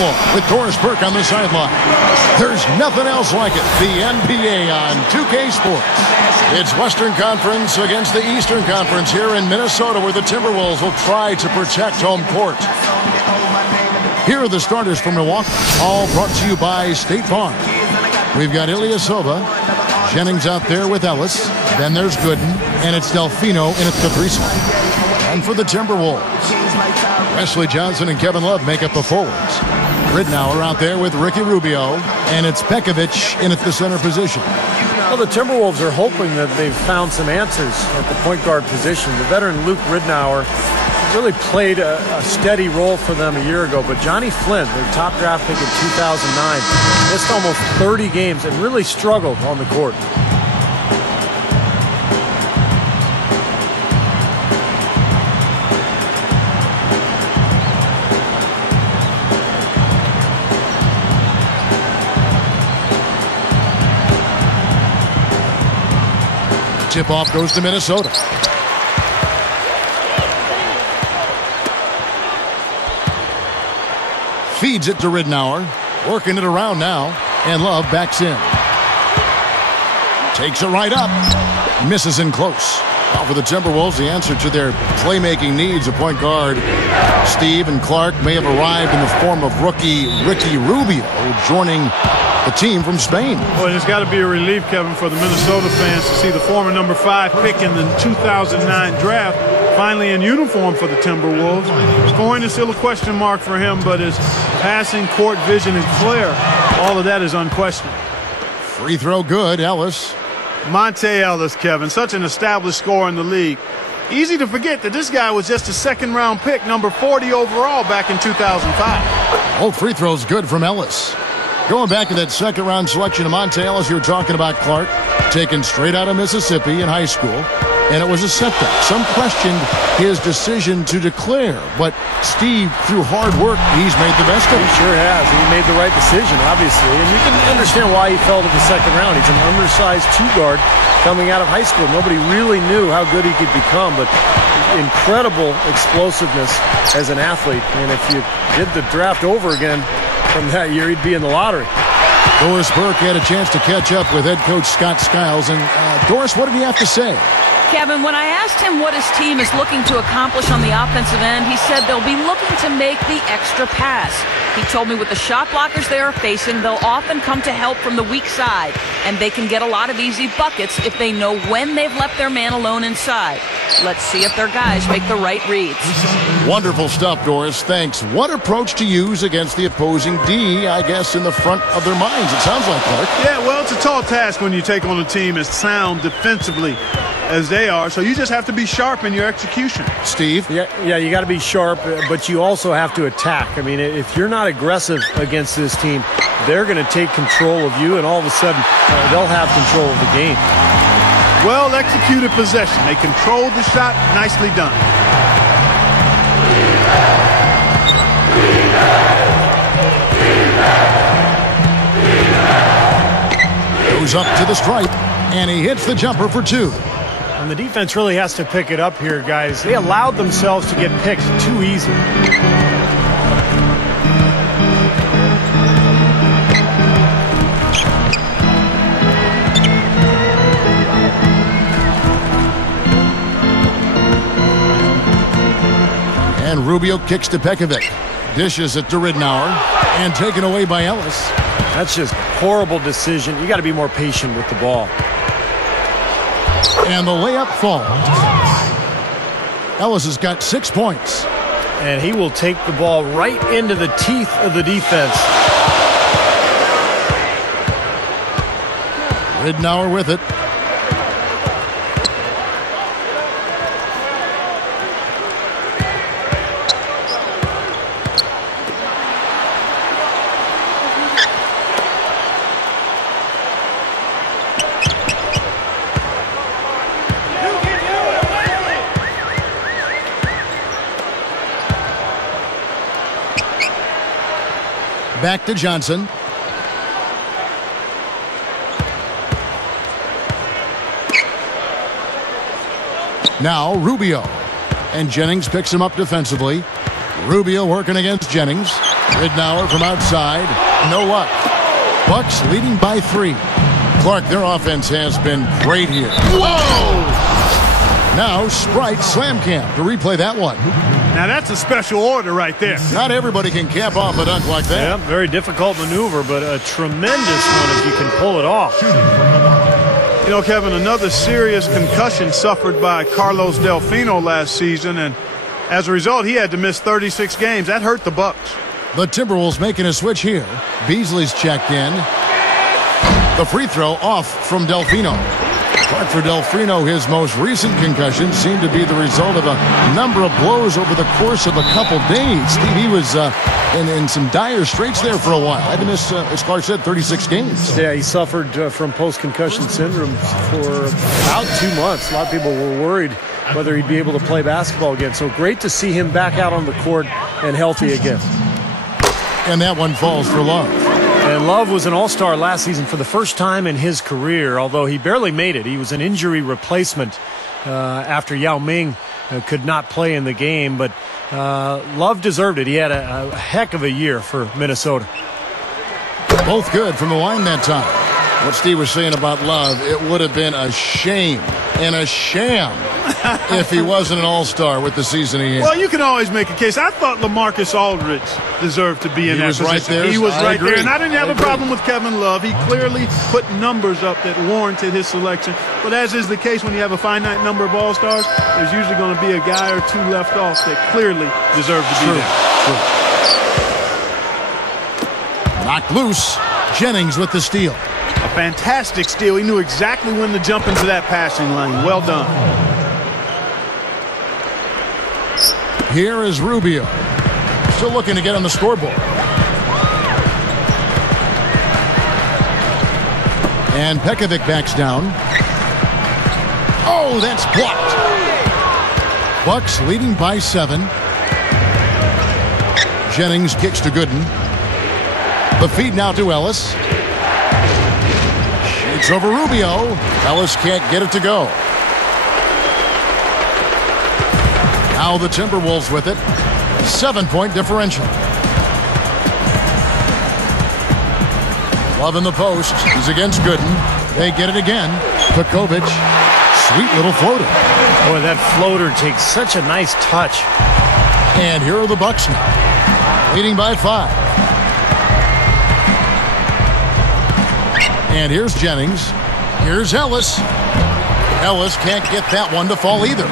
along with Doris Burke on the sideline. There's nothing else like it. The NBA on 2K Sports. It's Western Conference against the Eastern Conference here in Minnesota, where the Timberwolves will try to protect home court. Here are the starters for Milwaukee, all brought to you by State Farm. We've got Ilyasova, Jennings out there with Ellis. Then there's Gooden, and it's Delfino in at the 3 spot. And for the Timberwolves, Wesley Johnson and Kevin Love make up the forwards. Ridnour out there with Ricky Rubio, and it's Pekovic in at the center position. Well, the Timberwolves are hoping that they've found some answers at the point guard position. The veteran Luke Ridnour really played a steady role for them a year ago, but Johnny Flynn, their top draft pick in 2009, missed almost 30 games and really struggled on the court. Tip-off goes to Minnesota. Feeds it to Ridnour. Working it around now. And Love backs in. Takes it right up. Misses in close. Well, for the Timberwolves, the answer to their playmaking needs, a point guard, Steve and Clark, may have arrived in the form of rookie Ricky Rubio, joining the team from Spain. Well, it's got to be a relief, Kevin, for the Minnesota fans to see the former number 5 pick in the 2009 draft finally in uniform for the Timberwolves. Scoring is still a question mark for him, but his passing, court vision, and flair, all of that is unquestioned. Free throw good, Ellis. Monte Ellis, Kevin, such an established scorer in the league. Easy to forget that this guy was just a second-round pick, number 40 overall back in 2005. Oh, free throw's good from Ellis. Going back to that second-round selection of Monte Ellis, you were talking about Clark, taken straight out of Mississippi in high school, and it was a setback. Some questioned his decision to declare, but Steve, through hard work, he's made the best of it. He sure has. He made the right decision, obviously, and you can understand why he fell to the second round. He's an undersized 2-guard coming out of high school. Nobody really knew how good he could become, but incredible explosiveness as an athlete, and if you did the draft over again from that year, he'd be in the lottery. Doris Burke had a chance to catch up with head coach Scott Skiles. And Doris, what did he have to say? Kevin, when I asked him what his team is looking to accomplish on the offensive end, he said they'll be looking to make the extra pass. He told me with the shot blockers they are facing, they'll often come to help from the weak side, and they can get a lot of easy buckets if they know when they've left their man alone inside. Let's see if their guys make the right reads. Wonderful stuff, Doris. Thanks. What approach to use against the opposing D, I guess, in the front of their minds, it sounds like, Clark. Yeah, well, it's a tall task when you take on a team as sound defensively as they are, so you just have to be sharp in your execution. Steve? Yeah, you got to be sharp, but you also have to attack. I mean, if you're not aggressive against this team, they're going to take control of you, and all of a sudden, they'll have control of the game. Well executed possession. They controlled the shot. Nicely done. Goes up to the stripe, and he hits the jumper for 2. And the defense really has to pick it up here, guys. They allowed themselves to get picked too easy. And Rubio kicks to Pekovic. Dishes it to Ridnour, and taken away by Ellis. That's just horrible decision. You got to be more patient with the ball. And the layup falls. Ellis has got 6 points. And he will take the ball right into the teeth of the defense. Ridnour with it. Back to Johnson. Now Rubio. And Jennings picks him up defensively. Rubio working against Jennings. Ridnour from outside. No luck. Bucks leading by 3. Clark, their offense has been great here. Whoa! Now Sprite slam camp to replay that one. Now that's a special order right there. Not everybody can cap off a dunk like that. Yeah, very difficult maneuver, but a tremendous one if you can pull it off. You know, Kevin, another serious concussion suffered by Carlos Delfino last season, and as a result, he had to miss 36 games. That hurt the Bucks. The Timberwolves making a switch here. Beasley's checked in. The free throw off from Delfino. But for Delfino, his most recent concussion seemed to be the result of a number of blows over the course of a couple days. Steve, he was in some dire straits there for a while. Had to miss, as Clark said, 36 games. Yeah, he suffered from post-concussion syndrome for about 2 months. A lot of people were worried whether he'd be able to play basketball again. So great to see him back out on the court and healthy again. And that one falls for Love. And Love was an all-star last season for the first time in his career, although he barely made it. He was an injury replacement after Yao Ming could not play in the game. But Love deserved it. He had a heck of a year for Minnesota. Both good from the line that time. What Steve was saying about Love, it would have been a shame and a sham if he wasn't an all-star with the season he had. Well, you can always make a case. I thought LaMarcus Aldridge deserved to be in that position. Right there. He was right agree. there. And I didn't have a problem with Kevin Love. He clearly put numbers up that warranted his selection. But as is the case when you have a finite number of all-stars, there's usually going to be a guy or two left off that clearly deserve to be there. Knocked loose. Jennings with the steal. A fantastic steal. He knew exactly when to jump into that passing lane. Well done. Here is Rubio. Still looking to get on the scoreboard. And Pekovic backs down. Oh, that's blocked. Bucks leading by 7. Jennings kicks to Gooden. The feed now to Ellis. Shoots over Rubio. Ellis can't get it to go. Now the Timberwolves with it. 7-point differential. Love in the post. He's against Gooden. They get it again. Pekovic. Sweet little floater. Boy, that floater takes such a nice touch. And here are the Bucks now. Leading by 5. And here's Jennings. Here's Ellis. Ellis can't get that one to fall either.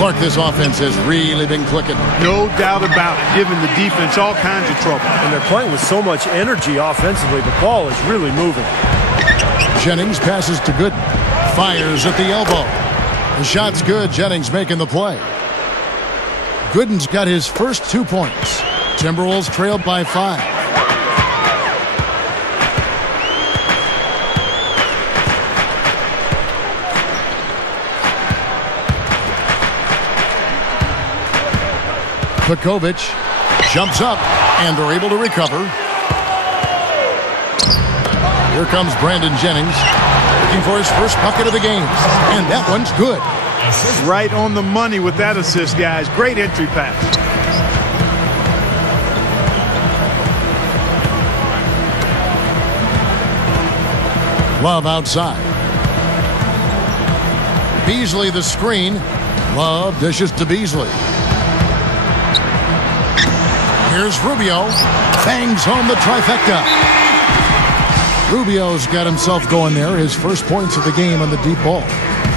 Clark, this offense has really been clicking. No doubt about it, giving the defense all kinds of trouble. And they're playing with so much energy offensively. The ball is really moving. Jennings passes to Gooden. Fires at the elbow. The shot's good. Jennings making the play. Gooden's got his first 2 points. Timberwolves trailed by 5. Pekovic jumps up, and they're able to recover. Here comes Brandon Jennings, looking for his first bucket of the game, and that one's good. Right on the money with that assist, guys. Great entry pass. Love outside. Beasley the screen. Love dishes to Beasley. Here's Rubio. Bangs home the trifecta. Rubio's got himself going there. His first points of the game on the deep ball.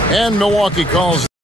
And Milwaukee calls